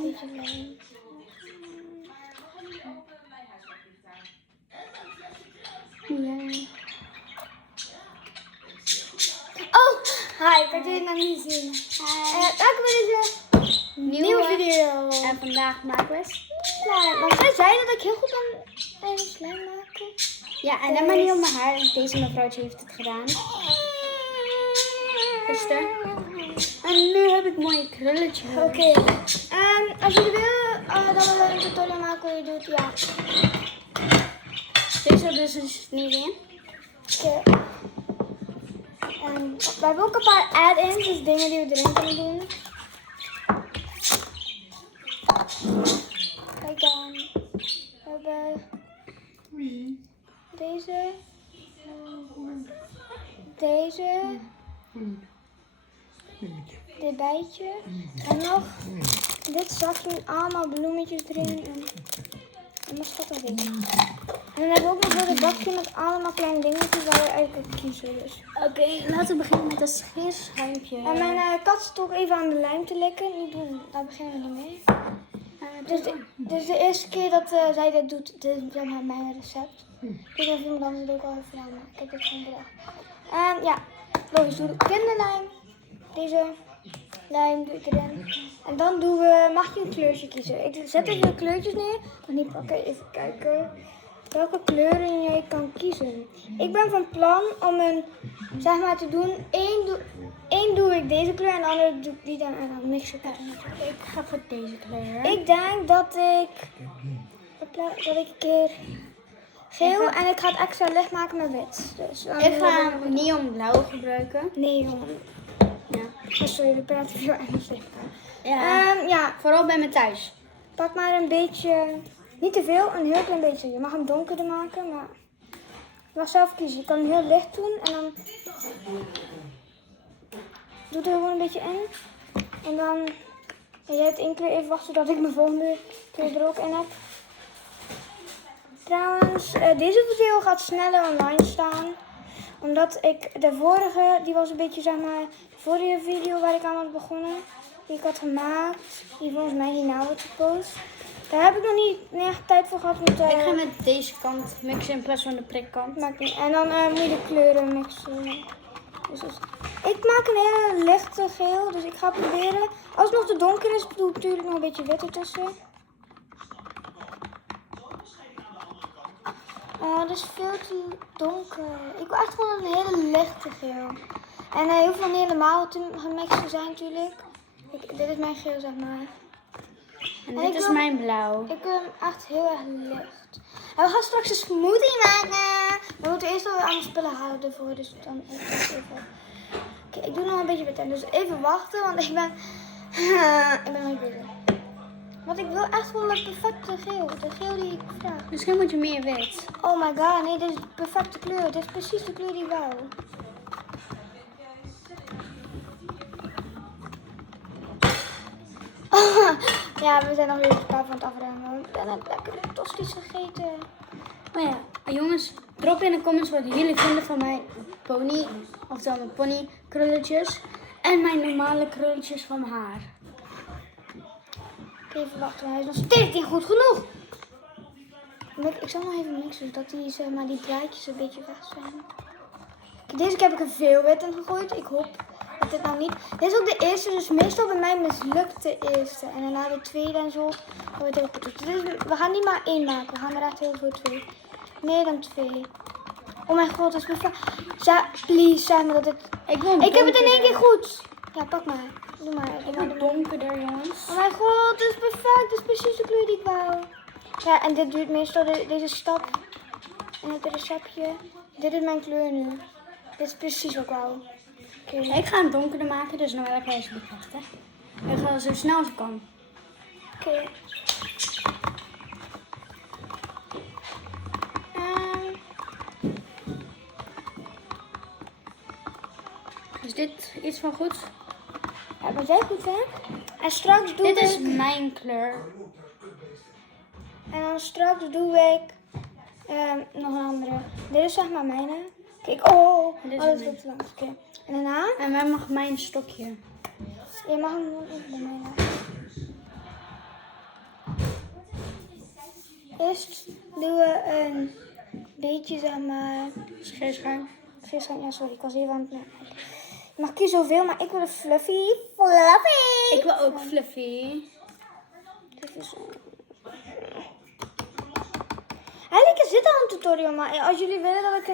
lijm. Beetje lijm. Ja. Oh, hi, ik kan jullie nog niet zien. Welkom bij deze nieuwe video. En vandaag maken we Slime. Maar zij zei dat ik heel goed kan slime maken. Ja, en dan maar niet op mijn haar. Deze mevrouwtje heeft het gedaan. Gisteren. En nu heb ik mooie krulletjes. Oké. Als jullie willen dat we een tutorial maken hoe je doet, ja. Deze dus is niet in. Oké. En we hebben ook een paar add-ins, dus dingen die we erin kunnen doen. Kijk dan. We hebben deze. Deze. Dit bijtje. En nog dit zakje met allemaal bloemetjes erin. En mijn schat dat ding. En dan hebben we ook nog een bakje met allemaal kleine dingetjes waar je uit kunt kiezen. Dus. Oké, laten we beginnen met het scheerschuimpje. En mijn kat zit ook even aan de lijm te likken. Niet doen, daar beginnen we niet mee. Dus de eerste keer dat zij dit doet, dit is zeg maar mijn recept. Ik weet niet of iemand anders het ook al heeft gedaan, maar ik heb dit gewoon bedacht. Ja, logisch, doe de kinderlijm. Deze lijm doe ik erin. En dan mag je een kleurtje kiezen. Ik zet even kleurtjes neer. Dan niet pakken, even kijken welke kleuren jij kan kiezen. Ik ben van plan om zeg maar te doen, één doe ik deze kleur en de andere doe ik die dan en dan mix ik het. Ik ga voor deze kleur. Ik denk dat ik een keer geel en ik ga het extra licht maken met wit. Dus, ik ga neonblauw gebruiken. Neon. Ja. Sorry, ik praat veel Engels. Ja. Vooral bij me thuis. Pak maar een beetje, niet te veel, een heel klein beetje. Je mag hem donkerder maken, maar je mag zelf kiezen. Je kan hem heel licht doen en dan doe er gewoon een beetje in. En dan, jij hebt één kleur even wachten tot ik mijn volgende kleur er ook in heb. Trouwens, deze video gaat sneller online staan. Omdat ik de vorige, die was een beetje zeg maar, de vorige video waar ik aan was begonnen. Die ik had gemaakt, die volgens mij hierna wordt gepost. Daar heb ik nog niet echt tijd voor gehad. Ik ga met deze kant mixen in plaats van de prikkant. En dan moet je de kleuren mixen. Dus ik maak een hele lichte geel, dus ik ga proberen. Als het nog te donker is, doe ik natuurlijk nog een beetje wit ertussen. Het is veel te donker. Ik wil echt gewoon een hele lichte geel. En heel veel niet helemaal te mixen zijn natuurlijk. Dit is mijn geel, zeg maar. En dit is mijn blauw. Ik wil hem echt heel erg licht. En we gaan straks een smoothie maken. We moeten eerst al aan de spullen houden ervoor. Dus dan even. Oké, ik doe nog een beetje wit in. Dus even wachten, want ik ben nog niet bezig. Want ik wil echt gewoon mijn perfecte geel. De geel die ik vraag. Misschien moet je meer wit. Oh my god, nee, dit is de perfecte kleur. Dit is precies de kleur die ik wou. Ja, we zijn alweer een paar van het afruimen. Ik heb lekker tosti's gegeten. Oh ja, jongens, drop in de comments wat jullie vinden van mijn pony. Oftewel mijn pony krulletjes. En mijn normale krulletjes van mijn haar. Even wachten, hij is nog steeds niet goed genoeg. Ik zal nog even mixen, zodat die, zeg maar, die draadjes een beetje weg zijn. Deze keer heb ik er veel wit in gegooid. Ik hoop dat dit nou niet... Dit is ook de eerste, dus meestal bij mij mislukt de eerste. En daarna de tweede en zo wordt het ook goed. Dus we gaan niet maar één maken, we gaan er echt heel veel twee. Meer dan twee. Oh mijn god, dat is perfect. Please, zeg me dat het... Ik heb het in één keer goed. Ja, pak maar. Doe maar. Ik heb donkerder, jongens. Oh mijn god, dit is perfect. Dit is precies de kleur die ik wou. Ja, en dit duurt meestal deze stap. En het receptje. Dit is mijn kleur nu. Dit is precies wat ik wou. Okay. Ik ga hem donkerder maken, dus dan wil ik even wachten. Ik ga zo snel als ik kan. Oké. Is dit iets van goed? Ja, wat jij goed hè? En straks doe dit is mijn kleur. En dan straks doe ik nog een andere. Dit is zeg maar mijn. Kijk, oh, dit is te lang. Okay. En daarna? En wij mag mijn stokje. Je mag hem nog even bij mij laten. Eerst doen we een beetje, zeg maar... Scheerschuim. Ja, sorry, ik was even aan het maken. Je mag kiezen zoveel, maar ik wil een fluffy. Fluffy! Ik wil ook fluffy. Dit is... Eigenlijk is dit al een tutorial, maar als jullie willen dat ik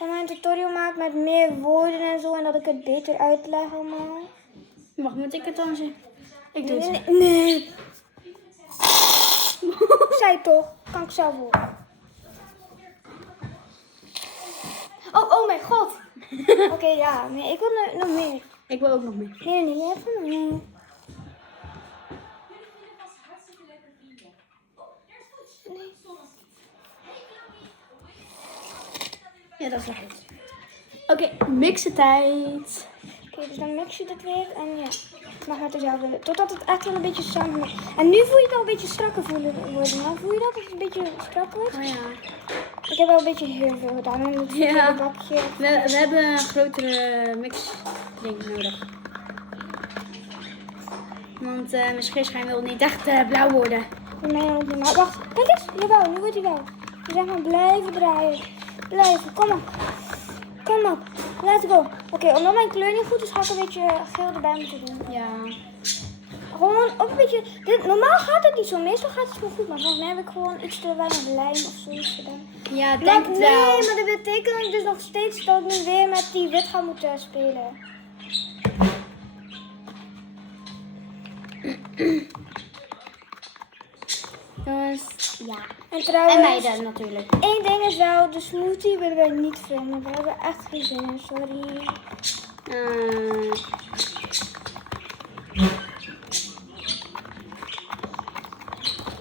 een tutorial maak met meer woorden en zo en dat ik het beter uitleg allemaal. Wacht, moet ik het dan zien? Ik doe het. Nee. Ik zei het toch, kan ik zelf horen. Oh mijn god. Oké, ja, nee, ik wil nog meer. Ik wil ook nog meer. Nee, even meer. Ja, dat is wel goed. Oké, mixen-tijd. Oké, dus dan mix je dit weer en ja, het mag met dezelfde willen. Totdat het echt wel een beetje samen is. En nu voel je het al een beetje strakker voelen worden. Maar voel je dat het een beetje strak wordt? Oh ja. Ik heb wel een beetje heel veel gedaan. En het Ja. bakje. We hebben een grotere mix-ding nodig. Want mijn scheerschuim wil niet echt blauw worden. Voor mij ook niet. Maar wacht, kijk eens. Jawel, nu wordt hij wel. Dus zeg maar blijven draaien. Blijven, kom op. Kom op, let's go. Oké, omdat mijn kleur niet goed is, ga ik een beetje geel erbij moeten doen. Ja. Gewoon ook een beetje... normaal gaat het niet zo, meestal gaat het wel goed. Maar volgens mij heb ik gewoon iets te weinig lijm of zoiets gedaan. Ja, denk het Nee, wel. maar dat betekent dus nog steeds dat ik nu weer met die wit ga moeten spelen. Jongens, ja. En trouwens, En meiden natuurlijk. één ding is wel, de smoothie willen wij niet filmen. We hebben echt geen zin in, sorry.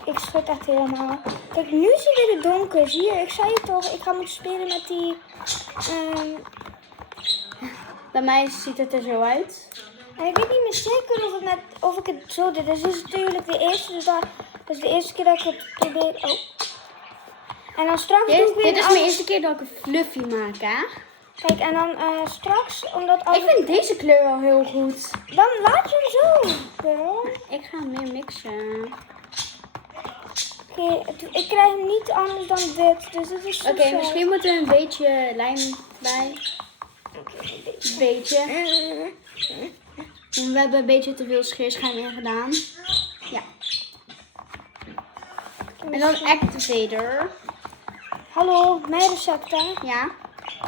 Ik schud echt helemaal. Kijk, nu is het weer donker. Zie je, ik zei het toch, ik ga moeten spelen met die... Bij mij ziet het er zo uit. En ik weet niet meer zeker of ik het zo deed. Dus dit is natuurlijk de eerste, dus dat is de eerste keer dat ik het probeer. Oh. En dan straks doe ik weer Dit is een mijn eerste keer dat ik een fluffy maak, hè? Kijk, en dan straks, omdat als Ik vind deze kleur wel heel goed. dan laat je hem zo. Girl. Ik ga hem meer mixen. Oké, ik krijg hem niet anders dan dit. Dus het is zo Oké, sad. misschien moet er een beetje lijm bij. Een beetje. We hebben een beetje te veel scheerschuim in gedaan. Ja. En dan activator. Hallo, mijn recept hè. Ja.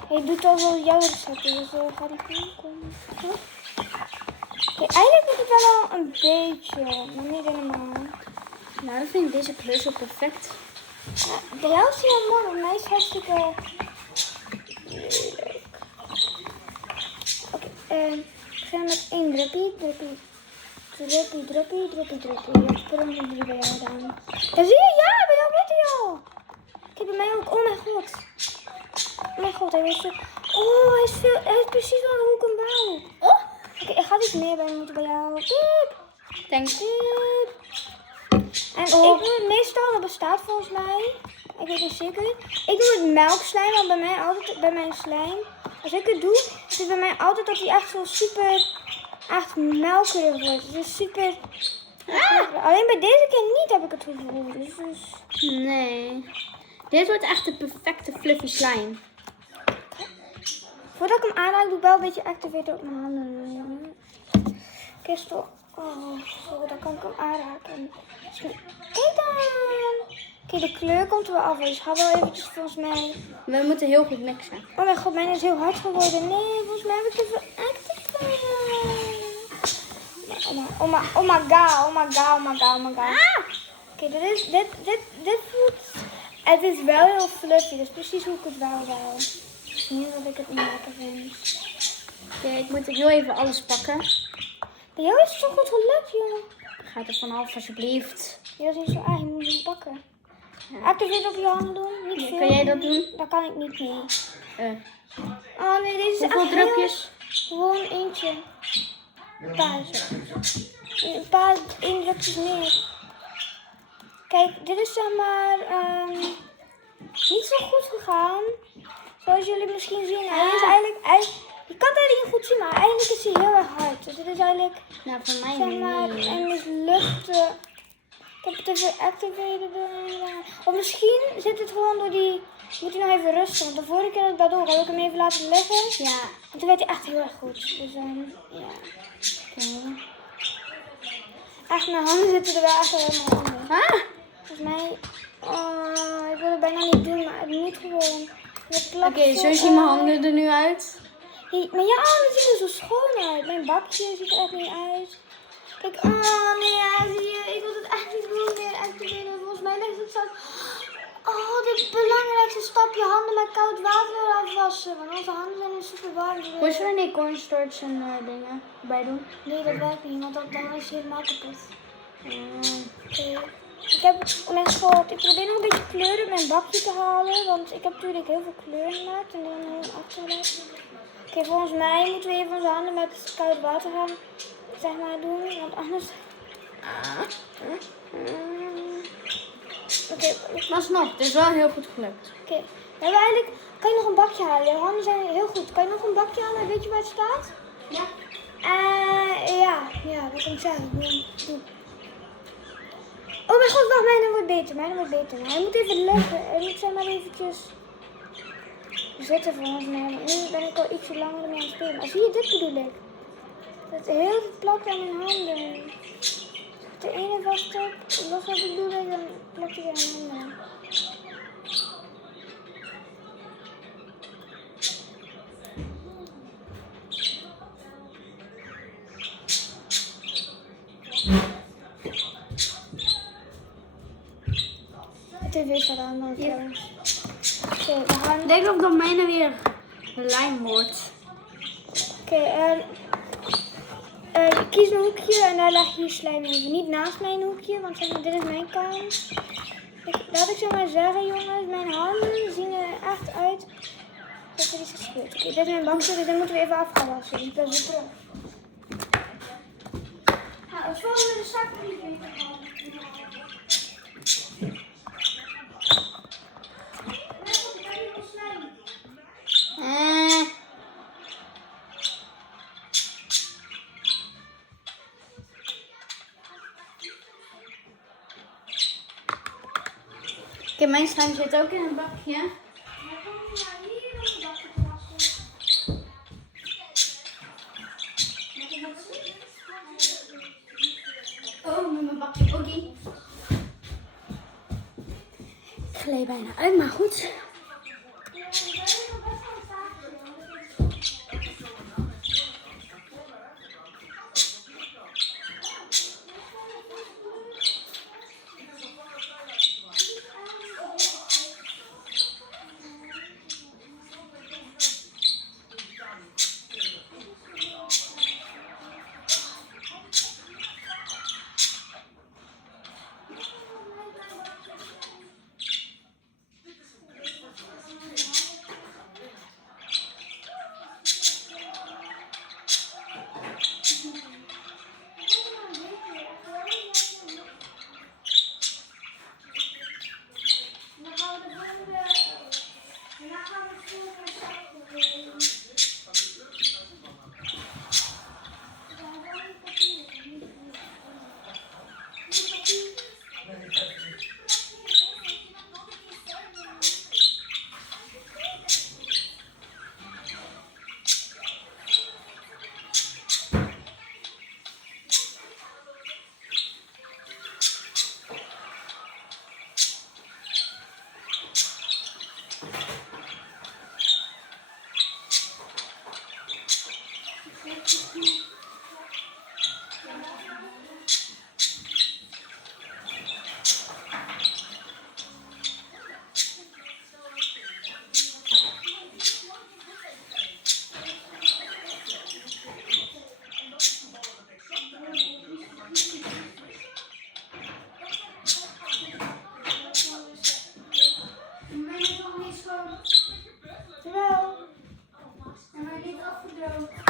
Je doet al wel jouw recepten, dus gaat die gewoon komen. Oké, eigenlijk doet het wel al een beetje, maar niet helemaal. Nou, dan vind ik deze kleur zo perfect. Ja, bij jou is hij wel mooi, bij mij is het hartstikke lelijk. Oké, ik begin met 1 druppie. Ik heb er een 3 bij jou gedaan. Ja, zie je? Ja, bij jou weet hij al. Kijk, bij mij ook. Oh mijn god. Oh mijn god, hij weet zo. Oh, hij is precies wel hoe ik hem wou. Oh. Oké, ik ga iets meer bij moeten bij jou. Piep. Thanks. Piep. En ik doe het meestal, dat bestaat volgens mij. Ik weet niet zeker. Ik doe het melkslijm, want bij mijn slijm, als ik het doe, is het bij mij altijd dat hij echt zo super, echt melkerig wordt. Het is super, alleen bij deze keer niet heb ik het gevoel. Dus. Nee. Dit wordt echt de perfecte fluffy slime. Voordat ik hem aanraak, doe ik wel een beetje activator op mijn handen. Kristel. Oh, zo, dan kan ik hem aanraken. Kijk dan! Oké, de kleur komt er wel af, dus ga wel eventjes volgens mij... We moeten heel goed mixen. Oh mijn god, mijn is heel hard geworden. Nee, volgens mij heb ik te veel activator. Oh my god. Oké, dit voelt... Het is wel heel fluffy, dus precies hoe ik het wou. Niet dat ik het niet lekker vind. Oké, ik moet heel even alles pakken. Bij jou is het zo goed gelukt, joh. Ga er vanaf, alsjeblieft. Ja, dat is niet zo erg, je moet hem pakken. Activeer op je handen doen, niet veel. Kan jij dat doen? Dat kan ik niet meer. Oh nee, deze is hoeveel echt drupjes? Gewoon eentje. Een paar 1 drupjes meer. Kijk, dit is zeg maar niet zo goed gegaan. Zoals jullie misschien zien. Hij is eigenlijk, je kan het eigenlijk niet goed zien, maar eigenlijk is hij heel erg hard. Dus dit is eigenlijk Nou, voor mij zeg maar niet. een mislukte Ik heb TV activated. Of misschien zit het gewoon door die... Moet hij nog even rusten, want de vorige keer dat ik dat ook heb ik hem even laten liggen. Ja. En toen werd hij echt heel erg goed. Dus ja. Oké. Echt, mijn handen zitten er wel echt helemaal onder. Ah! Volgens mij... Oh, ik wil het bijna niet doen, maar het moet gewoon. Oké, zo zien mijn handen er nu uit. Maar jouw handen zien er zo schoon uit. Mijn bakje ziet er echt niet uit. Kijk, oh nee, ik wil het echt niet doen meer activeren. Volgens mij ligt het zo... Oh, de belangrijkste stap, je handen met koud water afwassen. Want onze handen zijn nu super warm. Moest je niet cornstarch en dingen bij doen? Nee, dat werkt niet, want dan is je helemaal kapot. Oké. Ik heb mijn school, ik probeer nog een beetje kleur in mijn bakje te halen. Want ik heb natuurlijk heel veel kleur gemaakt en dan heel achterlijk. Oké, volgens mij moeten we even onze handen met koud water gaan zeg maar doen, want anders... Oké, Maar alsnog, het is wel heel goed gelukt. we hebben eigenlijk... Kan je nog een bakje halen? Je handen zijn heel goed. Kan je nog een bakje halen? Weet je waar het staat? Ja. Ja, dat kan ik zeggen. Doe. Oh mijn god, wacht, mijne wordt beter. Maar hij moet even liggen. Hij moet zeg maar eventjes zitten volgens mij. Want nu ben ik al ietsje langer mee aan het spelen. Maar zie je, dit bedoel ik. Dat heel het plakt aan mijn handen. De ene vast op, los wat ik doe, dan plakt hij aan mijn handen. De tv staat aan, maar trouwens. Oké, we gaan... Ik denk ook dat mijne weer lijm wordt. Kies een hoekje en daar leg je je slijm in. Niet naast mijn hoekje, want zeg maar, dit is mijn kant. Laat ik zo maar zeggen, jongens, mijn handen zien er echt uit dat er iets is gebeurd. Oké, dit is mijn bakje, dus dan moeten we even af gaan wassen. Dus ik ben zo terug. Nou, het volgende de zak niet beter gaan. Oké, mijn slijm zit ook in een bakje. Oh, met mijn bakje oké. Ik gleed bijna uit, maar goed.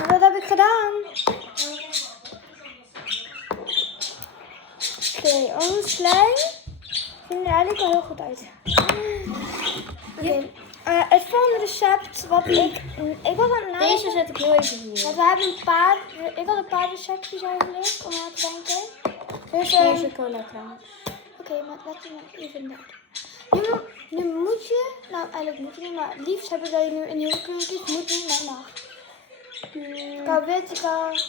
Wat heb ik gedaan? Oké, onze slijm ziet er eigenlijk al heel goed uit. Oké. Het volgende recept wat ik was aan het nadenken. Deze zet ik heel even hier. Want we hebben ik had een paar receptjes eigenlijk om aan te denken. Dus Deze cola trouwens. Oké, maar laten we even daar. Nu moet je, nou eigenlijk moet je niet, maar het liefst hebben dat je nu een nieuwe kleur kiest. Moet niet, maar mag. Ik hou wit, ik hou...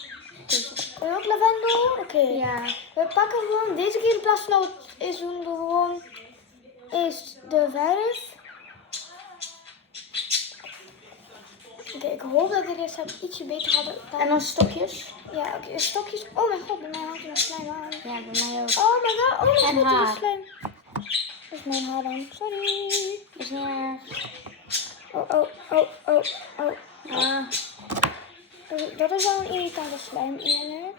Wil je ook lavendel? Oké. Ja. We pakken gewoon, deze keer in plaats van dat we het doen we gewoon eerst de verf. Oké, ik hoop dat ik dit ietsje beter hadden dan... En dan stokjes. Ja, oké, stokjes. Oh mijn god, bij mij hangt er nog slijm aan. Ja, bij mij ook. Oh my god, oh mijn En god, er is haar. slijm. Dat is mijn haar dan, sorry. Is niet erg. Oh. Ah. Dat is wel een irritante slijm, eerlijk.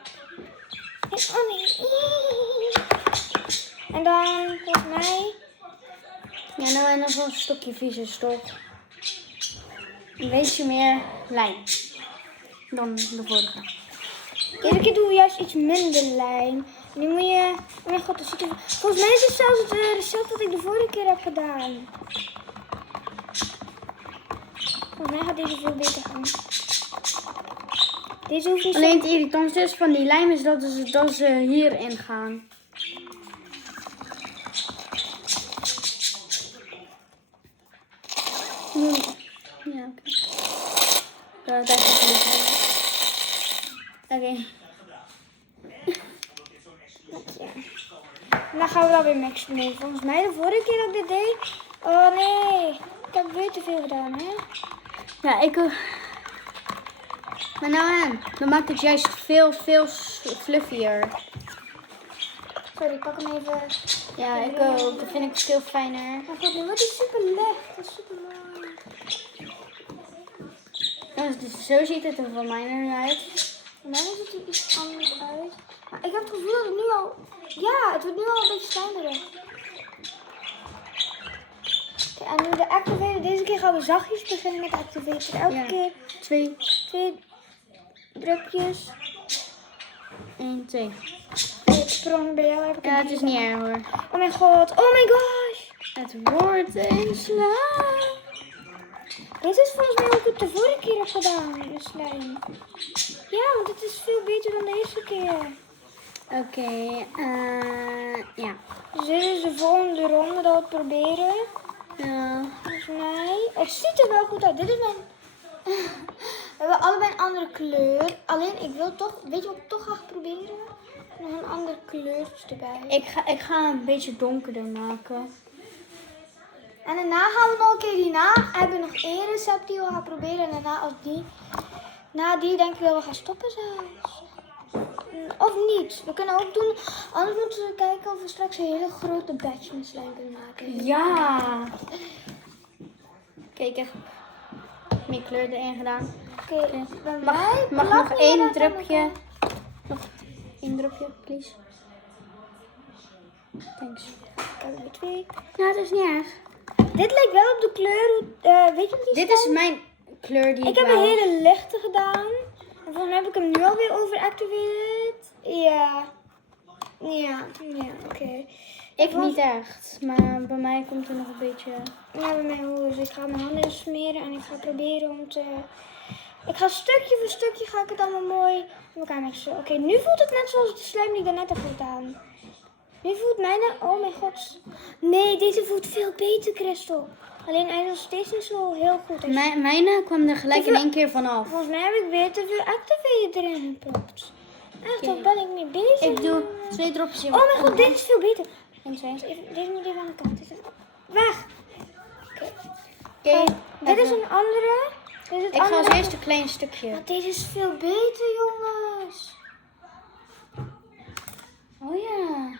Oh nee. En dan, volgens mij... Ja, nou en dan zo'n stokje vieze stok. Een beetje meer lijm dan de vorige. Deze keer doen we juist iets minder lijm. Nu moet je... Oh mijn god, dat ziet er... Volgens mij is het zelfs het recept dat ik de vorige keer heb gedaan. Volgens mij gaat deze veel beter gaan. Deze hoeft niet Alleen het irritantste is van die lijm is dat ze hierin gaan. Ja, oké. Daar gaat het niet. Oké. Ja. En dan gaan we dat weer mixen. Nee, volgens mij de vorige keer dat ik dit deed... Oh nee, ik heb weer te veel gedaan, hè? Ja, ik ook. Maar nou aan, dan maakt het juist veel fluffier. Sorry, ik pak hem even. Ja, ik ook. Dat vind ik veel fijner. Maar goed, nu wordt hij super licht. Dat is super mooi. Ja, dus zo ziet het er van mij nu uit. Voor mij ziet er iets anders uit. Maar ik heb het gevoel dat het nu al... Ja, het wordt nu al een beetje stijnerig. Oké, en nu de activator. Deze keer gaan we zachtjes beginnen met de activator. Elke Ja. keer 2, 2 drupjes. 1, 2. Ik sprong bij jou heb ik Ja, het is niet erg hoor. Oh mijn god, oh my gosh. Het wordt een sla. Dit is volgens mij ook wat ik de vorige keer heb gedaan, de slijm. Ja, want het is veel beter dan de eerste keer. Oké, ja. Dus dit is de volgende ronde dat we het proberen. Ja. Volgens mij. Het ziet er wel goed uit. Dit is mijn... We hebben allebei een andere kleur. Alleen ik wil toch, weet je wat ik toch graag proberen? Nog een andere kleurtje erbij. Ik ga een beetje donkerder maken. En daarna gaan we nog een keer hierna. Hebben we nog één recept die we gaan proberen. En daarna als die... Na die denk ik dat we gaan stoppen zelfs. Of niet. We kunnen ook doen... Anders moeten we kijken of we straks een hele grote batch met slijm kunnen maken. Ja. Kijk, ik heb meer kleur erin gedaan. Oké, bij mij... Mag nog één drupje. Nog één drupje, please. Thanks. Ik heb er weer 2. Nou, dat is niet erg. Dit lijkt wel op de kleur. Weet je wat die Dit is mijn kleur die Ik heb wou. een hele lichte gedaan. En volgens mij heb ik hem nu alweer overactivated. Ja. Ja, oké. Ik niet echt, maar bij mij komt er nog een beetje... Ja, bij mij ook. Dus ik ga mijn handen smeren en ik ga proberen om te... Ik ga stukje voor stukje ga ik het allemaal mooi in elkaar mixen. Oké, nu voelt het net zoals de slijm die ik daarnet heb gedaan. Nu voelt mijn... Oh mijn god. Nee, deze voelt veel beter, Christel. Alleen hij is nog steeds niet zo heel goed. Mijne kwam er gelijk in één keer vanaf. Volgens mij heb ik weer te veel activator erin gepropt. Echt, wat ben ik mee bezig? Ik doe 2 dropjes in. Oh mijn god, dit is veel beter. 1, 2. Deze moet even aan de kant. Weg. Oké. Dit is een andere. Dit is het Ik ga als andere. eerste een klein stukje. Maar deze is veel beter, jongens. Oh ja.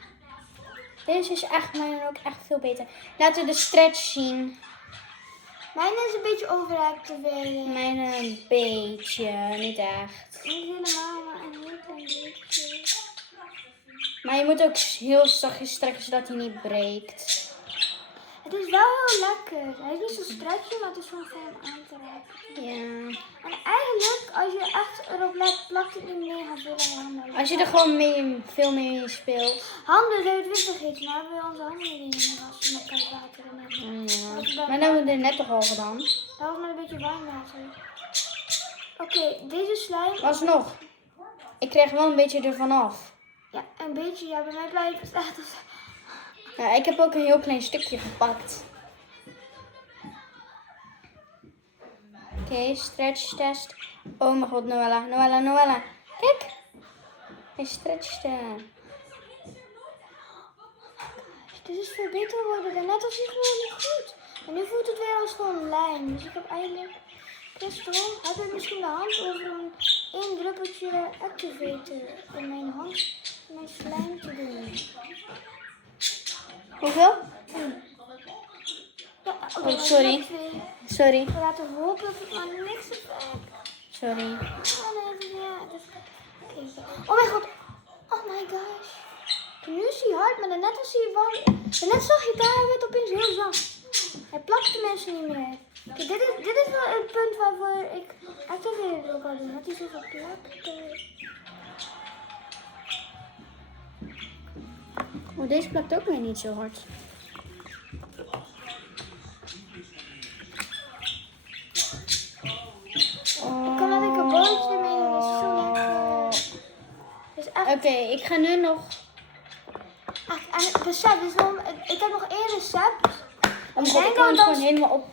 Deze is echt mijne ook echt veel beter. Laten we de stretch zien. Mijn is een beetje overactivated. Mijne een beetje, niet echt. Niet helemaal, maar een heel klein beetje. Maar je moet ook heel zachtjes strekken zodat hij niet breekt. Het is wel heel lekker. Hij is niet zo stretchy, maar het is gewoon fijn om aan te raken. Ja. En eigenlijk, als je echt erop let, plakt het niet mega veel aan je handen. Als je er gewoon veel mee speelt. Handen, zou je het weer vergeten, maar hebben we onze handen niet in wassen met koud water erin. Ja. Maar dat hebben we er net toch al gedaan. Dat was met een beetje warm water. Oké, deze slijm. Alsnog. Ik kreeg wel een beetje ervan af. Ja, een beetje. Ja, bij mij blijft het echt. Ja, ik heb ook een heel klein stukje gepakt. Oké, stretch test. Oh mijn god, Noella. Kijk. Hij stretchte. Dit is veel beter geworden. En net als ik gewoon niet goed. En nu voelt het weer als gewoon lijm. Dus ik heb eigenlijk... Gisteren heb ik misschien de hand over een 1 druppeltje activator in mijn hand. In mijn slijm te doen. Hoeveel? Ja, oké, Oh, sorry. Sorry. We laten hopen dat het maar niks effect. Sorry. Oh, nee, ja, dus... Oh mijn god. Oh my gosh. Nu is hij hard, maar daarnet was hij warm. Daarnet zag je daar, hij werd opeens heel zacht. Hij plakt de mensen niet meer. Kijk, dit is wel het punt waarvoor ik activator wil gaan doen. Dat hij zoveel plakt. Oh, deze plakt ook weer niet zo hard. Ik kan wel een cadeautje ermee doen, dat is zo lekker. Dus echt... Oké, ik ga nu nog... Echt, en het recept is wel... Ik heb nog 1 recept. Oh mijn Ik god, denk ik kan het dat gewoon helemaal op...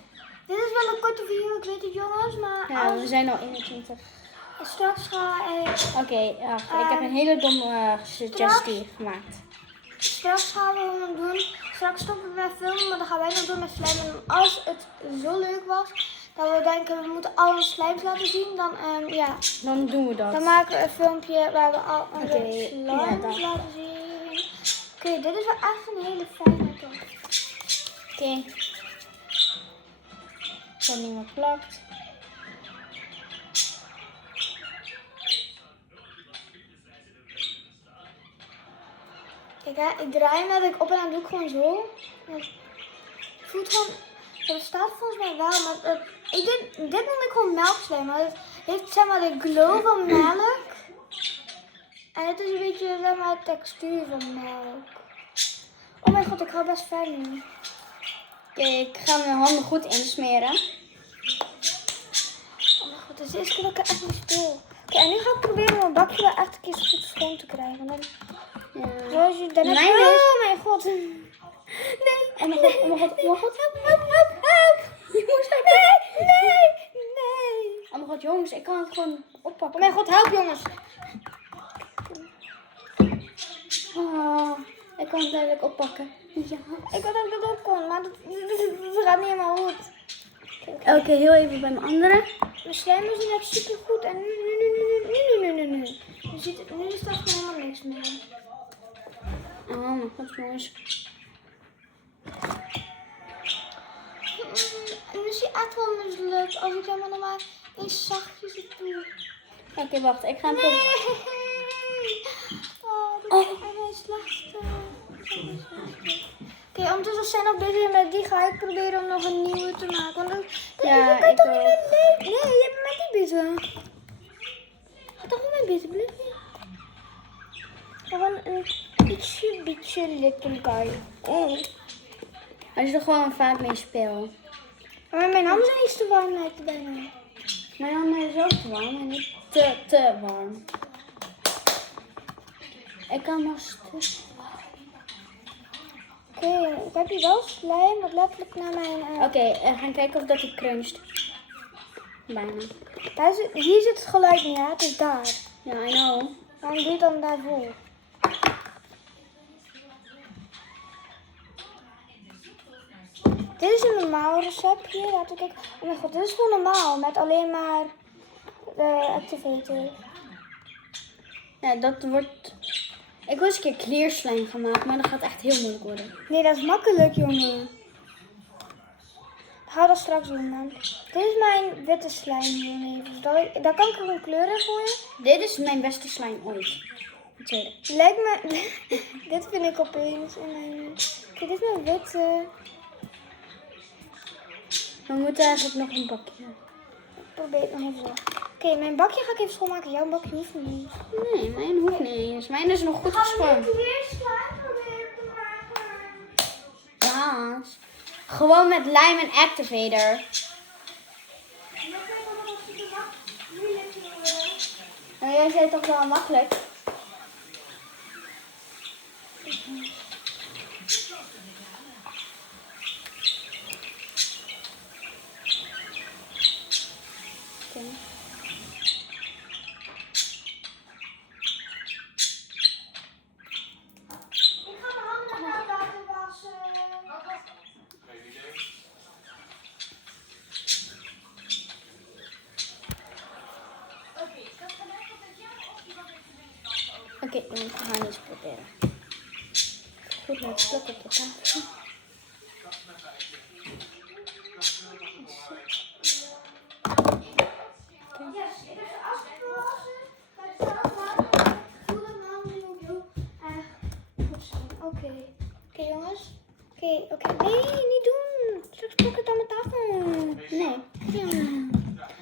Dit is wel een korte video, ik weet het jongens, maar Ja, we zijn al 21. straks ga ik... Oké, ik heb een hele domme suggestie gemaakt. Straks gaan we hem doen. Straks stoppen we met filmen, maar dan gaan wij nog doen met slijm. En als het zo leuk was, dat we denken we moeten al onze slijms laten zien, dan ja. Dan doen we dat. Dan maken we een filmpje waar we al onze Oké, ja, slimes dat. laten zien. Oké, dit is wel echt een hele fijne toch. Oké. Zo niet meer plakt. Kijk hè, ik draai hem dat ik op en dan doe ik gewoon zo. Het voelt gewoon, dat staat volgens mij wel, maar dit noem ik gewoon melkslijm. Maar het heeft zeg maar de glow van melk. En het is een beetje zeg maar de textuur van melk. Oh mijn god, ik ga best ver nu. Oké, ik ga mijn handen goed insmeren. Oh mijn god, het is de eerste keer dat ik er echt mee speel. Oké, en nu ga ik proberen mijn bakje wel echt een keer goed schoon te krijgen. Dan, Ja. zoals je daarnet... Mijn is- Oh mijn god. Nee. Oh mijn god, oh mijn god, oh mijn god. Help. Jongens, Nee. oh mijn god, jongens, ik kan het gewoon oppakken. Oh mijn god, help jongens. Oh, ik kan het duidelijk oppakken. Ja. Ik had ook dat ook kon, maar dat gaat niet helemaal goed. Oké, heel even bij mijn andere. Mijn slijm is net super goed en nu. Nu is dat gewoon helemaal niks meer. Oh mijn god, jongens. En nu is hij echt wel mislukt als ik helemaal nog maar eens zachtjes het doe. Oké, wacht, ik ga hem proberen. Nee! Oh, dit is echt een slechte. Oké, ondertussen zijn we nog bezig met die. Ga ik proberen om nog een nieuwe te maken. Want dan Ja, kan je ik toch niet ook. met... Nee, je hebt met die bezig. Ga toch niet mee bezig, blijf je? Gewoon een beetje little guy. Oh. Als je er gewoon vaak mee speelt. Maar mijn handen zijn iets te warm, lijkt het bijna. Mijn handen is ook te warm en niet te warm. Ik kan nog stuk. Oké, ik heb hier wel slijm, wat letterlijk naar mijn... Oké, we gaan kijken of dat hij cruncht. Bijna. Hier zit het geluid niet, hè? Het is daar. Ja, I know. Waarom doe je het dan daarvoor? Dit is een normaal receptje. Laat ik kijken. Oh mijn god, dit is gewoon normaal. Met alleen maar de activator. Ja, dat wordt... Ik wil eens een keer clear slime gaan maken, maar dat gaat echt heel moeilijk worden. Nee, dat is makkelijk, jongen. Ga dat straks doen, man. Dit is mijn witte slime hier. Daar kan ik gewoon kleur in gooien. Dit is mijn beste slime ooit. De tweede. Lijkt me... Dit vind ik opeens in mijn... Kijk, dit is mijn witte... We moeten eigenlijk nog een bakje. Ik probeer het nog even zo. Oké, mijn bakje ga ik even schoonmaken. Jouw bakje hoeft niet. Nee, mijn hoeft niet eens. Mijn is nog goed geschoren. weer slime proberen te maken? Ja. Gewoon met lime en activator. Nou, jij zei toch wel makkelijk? jongens, we gaan eens proberen. Goed laten plakken op de tafel. Yes, ik heb ze afgewassen. Bij de vaatwasser. Voel dat mijn handen nu ook heel erg goed zijn. Oké, jongens. Oké. Nee, niet doen. Straks plak het aan mijn tafel. Nee.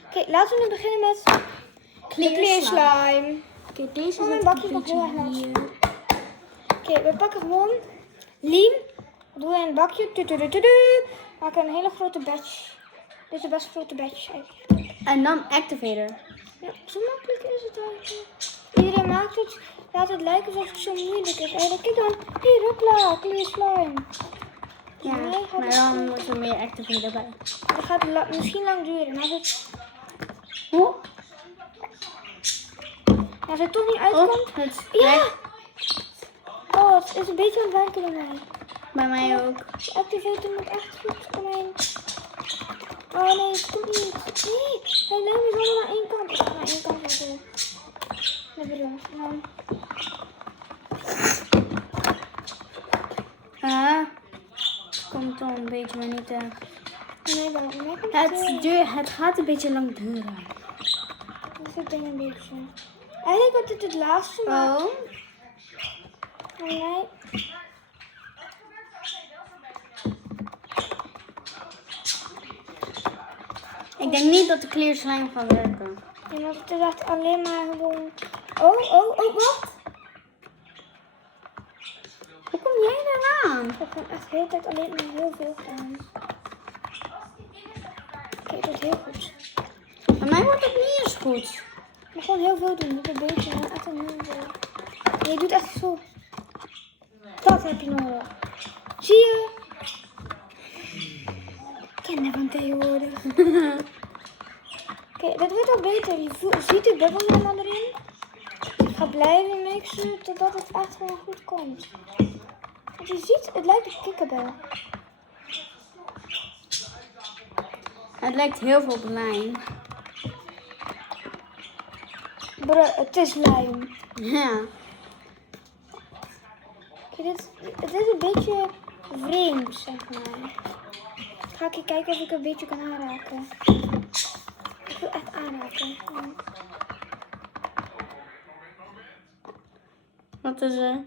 Oké, laten we nu beginnen met de clear slime. Oké, deze Oh, mijn zit bakje een is nog heel erg beetje nat. hier. Oké, we pakken gewoon Liem. Dat doen we in een bakje. Maken een hele grote batch. Dit is een best grote batch eigenlijk. En dan activator. Ja, zo makkelijk is het eigenlijk. Iedereen maakt het. Laat het lijken alsof het zo moeilijk is. Eigenlijk, kijk dan. Hier, hopla, clear slime. Ja, Nee, gaat maar het dan goed? moet er meer activator bij. Dat gaat misschien lang duren. Maar Oh, als het toch niet uitkomt. het Ja! werkt Oh, het is een beetje aan het werken bij mij. bij mij ook. De activator moet echt goed omheen. Oh nee, het komt niet. Nee, hij lijm is allemaal naar één kant. Ik ga naar één kant zetten. Dat bedoel ik. Komt dan een beetje, maar niet echt. Nee, wel. Nee, Het gaat een beetje lang duren. dat zit er een beetje. Eigenlijk wordt dit het laatste, maar... Oh, Oh nee. ik denk niet dat de clear slime gaat werken. En want het is echt alleen maar gewoon... Oh, wat? Hoe kom jij eraan? Ik heb gewoon echt de hele tijd alleen maar heel veel gedaan. Oké, het doet heel goed. Bij mij wordt het niet eens goed. Maar gewoon heel veel doen, niet een beetje, maar echt een heel veel. Nee, je doet echt zo. Dat heb je nodig. Zie je? Kinderen van tegenwoordig. Oké, dit wordt al beter. Je ziet de bubbels helemaal erin. Ik ga blijven mixen totdat het echt gewoon goed komt. Want je ziet, het lijkt op kikkerbel. Het lijkt heel veel op lijm. Bruh, het is lijm. Ja. Kijk, het is een beetje vreemd, zeg maar. Ga ik kijken of ik een beetje kan aanraken. Ik wil echt aanraken. Wat is er?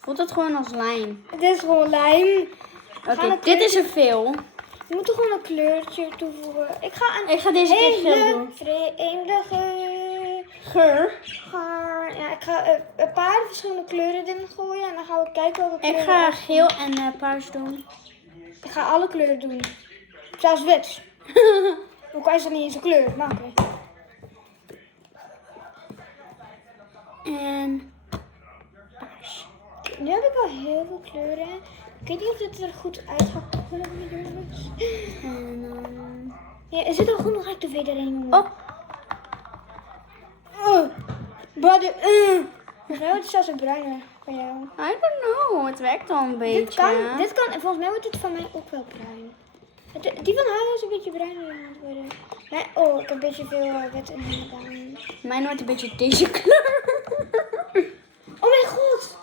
Voelt het gewoon als lijm? Het is gewoon lijm. Oké, dit is er veel. We moeten gewoon een kleurtje toevoegen. Ik ga deze keer geel hele doen. vreemde Geur. geur. Ja, ik ga een paar verschillende kleuren erin gooien en dan gaan we kijken welke kleuren. Ik ga geel en paars doen. Ik ga alle kleuren doen. Zelfs wit. Hoe kan je dat niet in zijn kleur maken? En Nu heb ik al heel veel kleuren. Ik weet niet of dit er goed uit gaat komen, jongens. En dan... Ja, er zit al genoeg activator in, jongen. Oh, Brother, Volgens mij wordt het zelfs een bruiner van jou. I don't know. Het werkt al een beetje. Dit kan, volgens mij wordt het van mij ook wel bruin. Die van haar is een beetje bruiner aan het worden. Nee, oh, ik heb een beetje veel wit in gedaan. Mijn wordt een beetje deze kleur. Oh mijn god!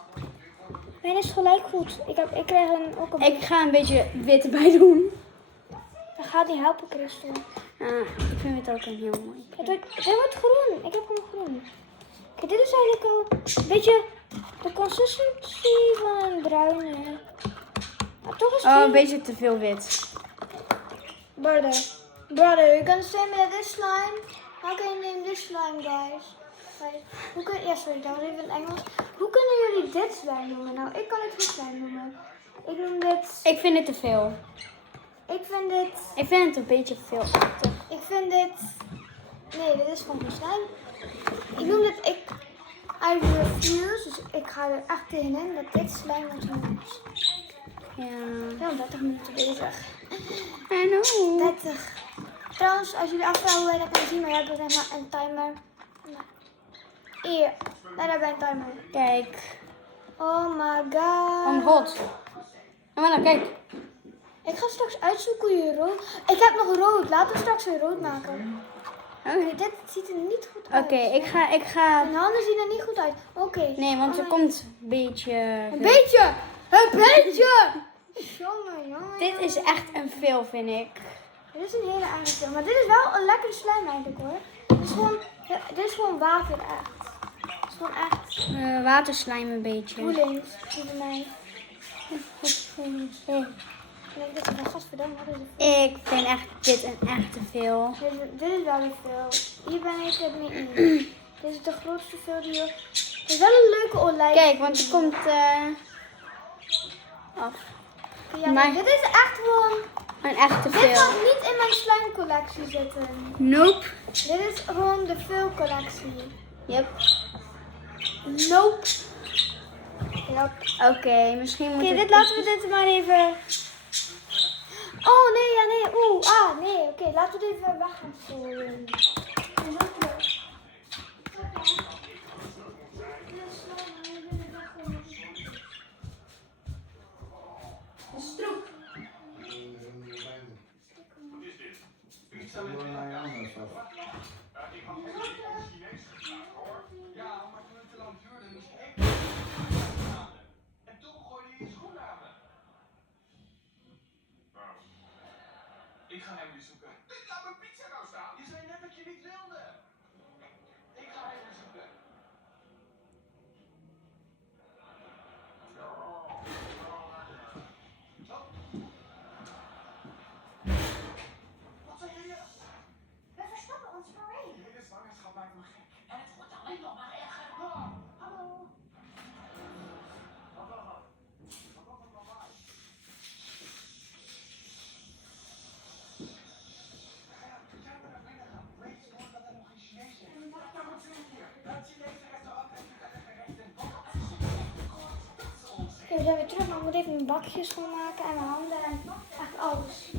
Mijn is gelijk goed. Ik krijg ook een Ik ga een beetje wit erbij doen. Dat gaat niet helpen, Christel. Ik vind het ook een heel mooi. Het wordt groen. Ik heb gewoon groen. Kijk, dit is eigenlijk al een beetje de consistency van een bruine. Maar toch is het Oh, een beetje te veel wit. Brother, you can say me that this slime. How can you name this slime, guys? Sorry, dat was even in het Engels. Hoe kunnen jullie dit slime noemen? Nou, ik kan het geen slime noemen. Ik noem dit... Ik vind het te veel. Ik vind dit... Ik vind het een beetje veel. Ik vind dit... Nee, dit is gewoon geen slime. Ik noem dit... I refuse. Dus ik ga er echt tegenin dat dit slime wordt genoemd. Ja. Ik ben al 30 minuten bezig. I know. 30. Trouwens, als jullie afvragen hoe wij dat kunnen zien, maar hebben we zeg maar een timer. Hier, daar hebben we een timer. Kijk. Oh my god. Oh mijn god. Maar dan kijk. Ik ga straks uitzoeken hoe je rood... Ik heb nog rood. Laten we straks weer rood maken. Oh. Dit ziet er niet goed uit. Oké, ik ga... Mijn handen zien er niet goed uit. Oké. Nee, want er Oh, komt een beetje... Een beetje! Een beetje! Jongen. Dit is echt een veel, vind ik. Dit is een hele aardige film. Maar dit is wel een lekkere slijm eigenlijk hoor. Dit is gewoon water echt. Het is gewoon echt Waterslijm een beetje. voelings. Die bij mij. Nee, dit is wel gadverdamme. Wat is het? Ik vind echt dit een echte veel. Dit is wel een veel. Hier ben ik het mee eens. Dit is de grootste veel die er... Het is wel een leuke olijf. Kijk, want er komt af. Ja, maar- dit is echt gewoon... Een echte Dit veel. gaat niet in mijn slijmcollectie zitten. Nope. Dit is gewoon de veelcollectie. Yep. Nope. Ja. Oké, misschien Oké, moeten dit laten we dit maar even... Oh, nee, ja, nee. Nee. Oké, laten we dit even weg gaan gooien. Een stroep. Ik ga hem nu zoeken. Laat mijn pizza nou staan. Je zei net dat je niet wilde. Ik ga hem nu zoeken. Wat zei je? We verstoppen ons voor één. De hele zwangerschap maakt me gek. En het wordt alleen nog maar erger. Hallo. Oké, we zijn weer terug, maar ik moet even mijn bakjes schoonmaken en mijn handen en echt alles.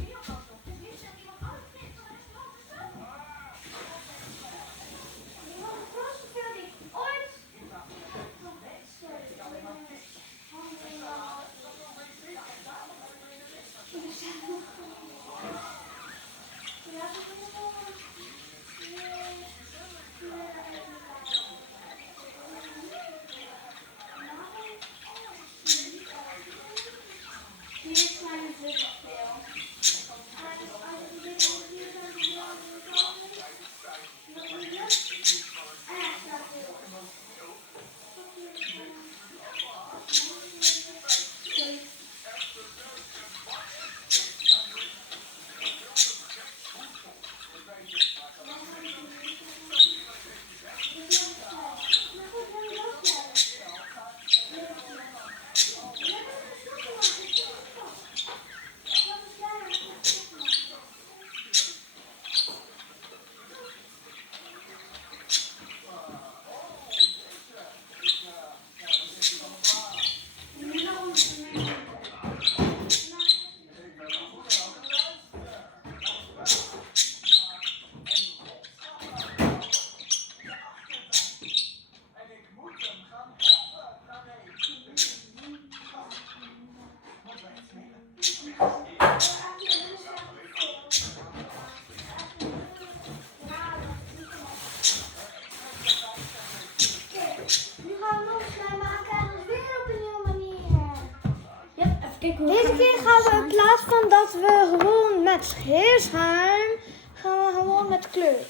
Deze keer gaan we in plaats van dat we gewoon met scheerschuim, gaan we gewoon met kleur.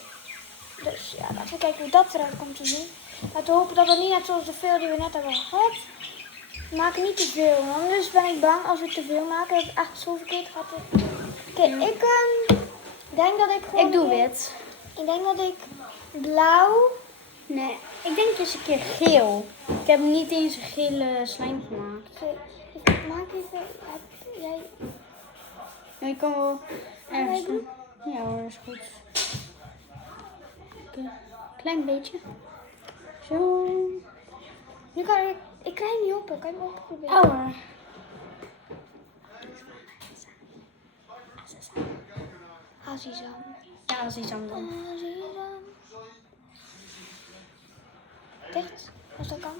Dus ja, laten we kijken hoe dat eruit komt te zien. Laten we hopen dat het niet net zoals de veel die we net hebben gehad. We maken niet te veel, want anders ben ik bang als we te veel maken dat het echt zo verkeerd gaat. Oké, ik denk dat ik gewoon... Ik doe wit. Ik denk dat ik blauw... Nee, ik denk dus een keer geel. Ik heb niet eens een gele slijm gemaakt. Oké, ik maak even... Jij... Ja, je kan wel ergens Jij doen? doen. Ja hoor, is goed. Oké, klein beetje. Zo. Nu kan ik krijg hem niet open. Kan je hem open proberen? Oh hoor. Azizam. Ja, dat is iets anders. Azizam. Dicht, als dat kan.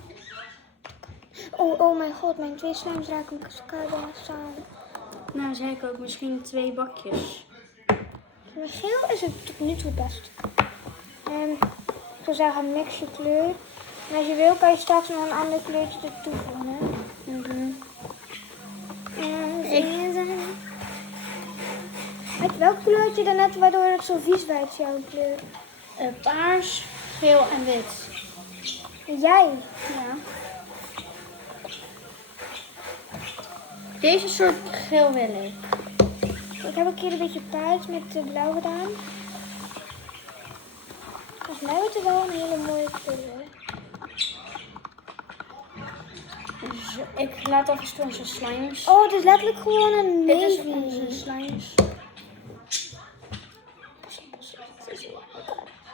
Oh mijn god, mijn twee slimes raken elkaar samen. Nou, zei ik ook misschien 2 bakjes. Mijn geel is het tot nu toe best. Ik zou zeggen, mix je kleur. En als je wil, kan je straks nog een ander kleurtje er toevoegen. Welk kleur had je daarnet waardoor het zo vies werd, jouw kleur? Paars, geel en wit. Jij? Ja. Deze soort geel wil ik. Ik heb een keer een beetje paars met blauw gedaan. Volgens mij wordt het wel een hele mooie kleur. Dus ik laat alvast onze slimes. Oh, het is letterlijk gewoon een Dit is navy. onze slimes.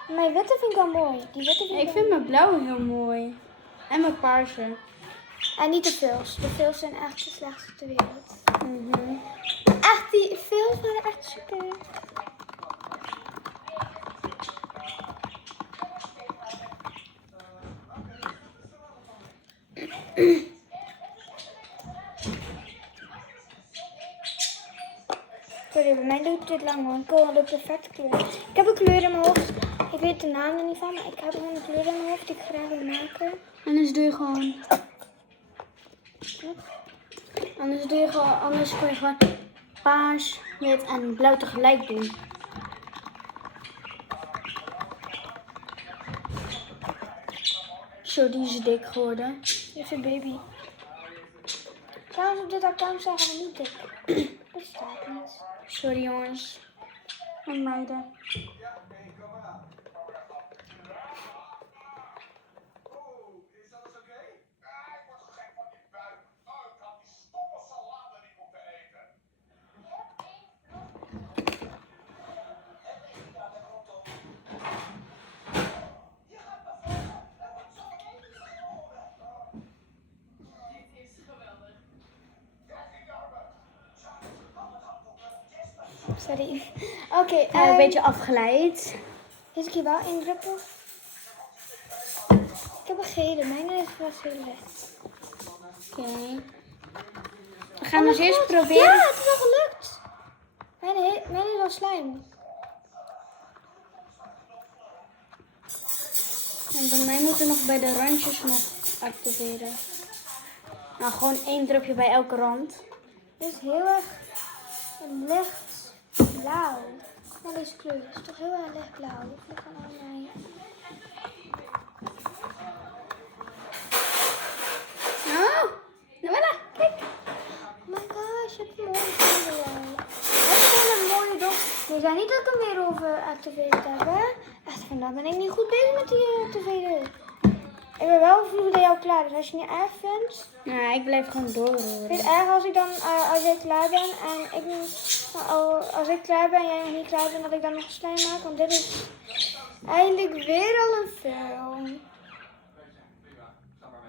Mijn witte vind ik wel mooi. Die witte vind Ik vind mijn blauwe heel mooi. En mijn paarse. En niet de veels. De veels zijn echt de slechtste ter wereld. Mhm. Echt, die veels waren echt super. Sorry, bij mij doet dit lang hoor. Ik wil de perfecte kleur. Ik heb een kleur in mijn hoofd. Ik weet de naam er niet van, maar ik heb gewoon een kleur in mijn hoofd die ik graag wil maken. Anders doe je gewoon. Anders kun je gewoon paars, wit en blauw tegelijk doen. Zo, die is dik geworden. Dit is een baby. Trouwens, op dit account zeggen we niet dik. Dat staat niet. Sorry jongens. En meiden. Is alles oké? Ik word gek van die buik. Oh, ik had die stomme salade niet moeten eten. Sorry. Oké, Een beetje afgeleid. Deze keer wel 1 druppel. Ik heb een gele. Mijn is wel heel licht. Oké. We gaan dus eerst proberen. Ja, het is wel gelukt. Mijn is wel slijm. En bij mij moeten nog bij de randjes nog activeren. Nou, gewoon 1 drupje bij elke rand. Dit is heel erg licht blauw. Ja, deze kleur is toch heel erg licht blauw. Dat kan allemaal. Oh, nou voilà, kijk. Oh my gosh, het is mooi. Het is gewoon een mooie dop. Je zei niet dat ik hem weer over activated heb, hè? Echt, vandaag ben ik niet goed bezig met die activated. Ik ben wel vroeg dat jou klaar, dus als je het niet erg vindt. Nou, ik blijf gewoon Ik doorroeren. vind het erg als ik dan, als jij klaar bent en ik als ik klaar ben en jij nog niet klaar bent, dat ik dan nog slijm maak. Want dit is eigenlijk weer al een film.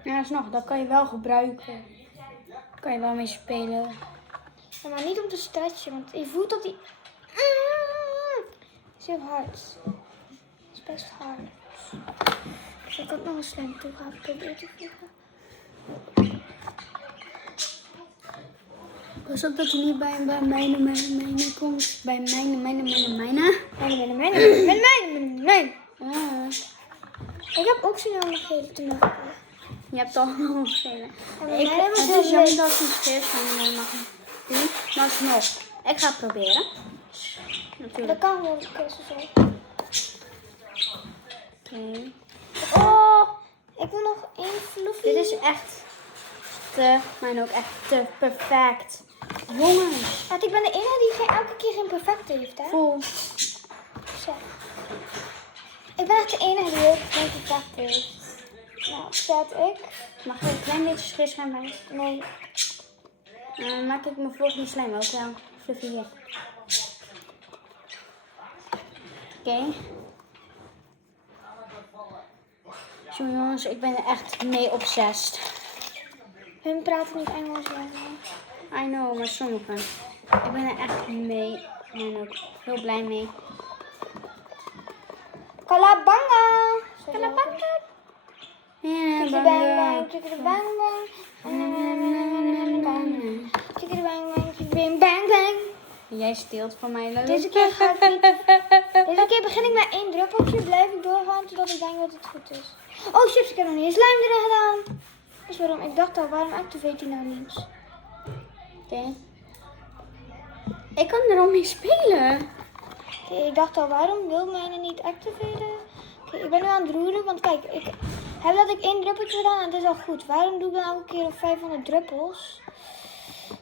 Ja, alsnog, dat kan je wel gebruiken. Daar kan je wel mee spelen. Ja, maar niet om te stretchen, want je voelt dat die... Het is heel hard. Het is best hard. Dus ik ook nog een slijm toe gaan proberen te voegen. Pas op dat je niet bij mijne komt. Bij mijne. Mijn. Ah, Ik heb ook zin om een gele te maken. je hebt al nog gele. En Het mijn is heel jammer leuk. dat ik niet eerst van mij mag doen. Maar alsnog, ik ga het proberen. Dat Natuurlijk. kan gewoon kussen zo. Oké. Oh, ik wil nog 1 fluffy. Dit is echt maar ook echt te perfect. Jongens, Want ik ben de enige die elke keer geen perfect heeft, hè? vol. Zo. Ik ben echt de enige die ook geen perfect heeft. Nou, zet ik. Mag je een klein beetje schuiven bij? Nee. Dan maak ik mijn volgende slijm ook wel. Fluffy hier. Oké. Zo jongens, ik ben er echt mee obsessed. Hun praten niet Engels, ja. I know, maar sommigen. Ik ben er echt mee. En ook heel blij mee. Kalabanga! Kalabanga. Ja, Chickie bang bang, chickie bang bang. Chickie bang bang, chickie bang bang. Jij steelt van mij. Deze keer ga ik niet... Deze keer begin ik met 1 druppeltje, blijf ik doorgaan totdat ik denk dat het goed is. Oh chips, ik heb nog niet eens slime erin gedaan. Dus waarom? Ik dacht al, waarom activeert hij nou niet? Oké. Ik kan er al mee spelen. Oké, ik dacht al, waarom wil mijne niet activeren? Oké, ik ben nu aan het roeren, want kijk, ik heb dat ik 1 druppeltje gedaan en het is al goed. Waarom doe ik dan elke keer op 500 druppels?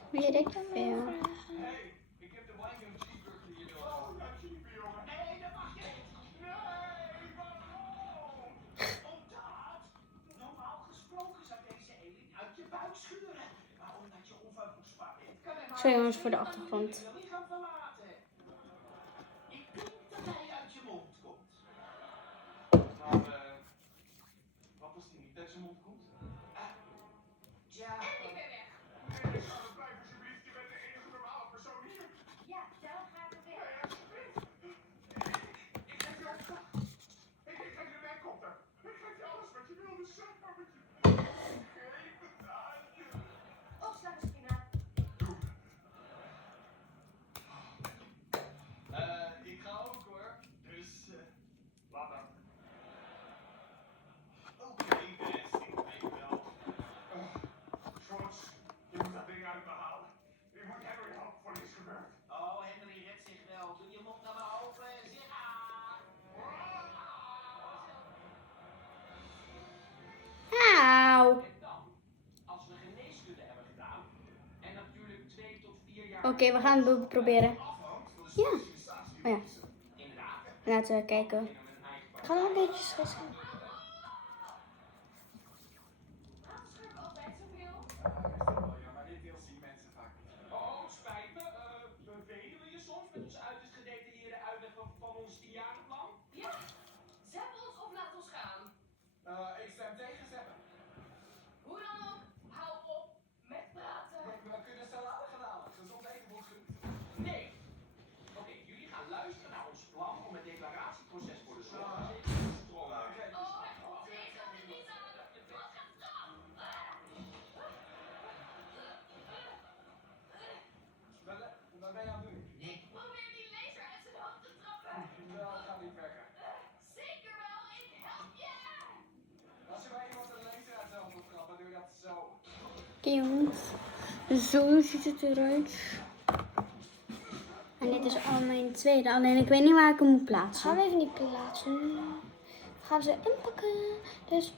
Weet ik veel. Hey, ik heb de wine and cheeseburger die je wil. Oh, dankjewel, jongen. Nee, dat mag je niet. Nee, waarom? Omdat, normaal gesproken zou deze eling uit je buik schuren. Maar omdat je onverwoestbaar bent, kan hij maar... Zo jongens, voor de achtergrond. je lichaam verlaten. Ik denk dat hij uit je mond komt. Maar, wat als die niet uit zijn mond komt? Ja. En ik ben weg. Blijf alsjeblieft, je bent de enige normale persoon hier. Ja, daarom ga ik weg. Nee, alsjeblieft. Ik geef je opdracht. Ik geef je een helikopter. Ik geef je alles wat je wil, dus zeg maar wat je wil. Geef het aan je. Opstaan, Spina. Ik ga ook hoor. Dus, laat dan. Oké, best. Ik weet wel. George, je moet dat ding uit me halen. Je moet Henry helpen voor iets gebeurd. Oh, Henry redt zich wel. Doe je mond naar me open. Zeg aan. Auw. En dan, als we geneeskunde hebben gedaan, en natuurlijk 2 tot 4 jaar... Oké, we gaan het proberen. afhangt van de Ja. specialisatie Oh ja. inderdaad. Laten we kijken. Ik ga nog een beetje schetsen. Aanschuiven altijd zoveel. Maar dit deel zien mensen vaak niet. Oh, spijt me. Bevelen we je soms met ons uiterst gedetailleerde uitleg van ons 10-jarenplan? Ja, zet ons of laat ons gaan. Ik stem tegen zetten. Hoe dan ook, hou op met praten. We kunnen salade gaan halen. Gezond eten wordt goed. Nee. Oké, jullie gaan luisteren naar ons plan om het declaratieproces voor de zorgverzekering te stromen. Oh, deze gaat er niet aan. Wat gaat straf? Wat ben je aan het doen? Ik probeer die laser uit zijn hoofd te trappen. Dat gaat niet werken. Zeker wel, ik help je. Als je bij iemand een laser uit zijn hoofd wil trappen, doe je dat zo. Oké jongens. Zo ziet het eruit. En dit is al mijn tweede. Alleen ik weet niet waar ik hem moet Gaan plaatsen. we even niet plaatsen. We gaan ze inpakken. Dus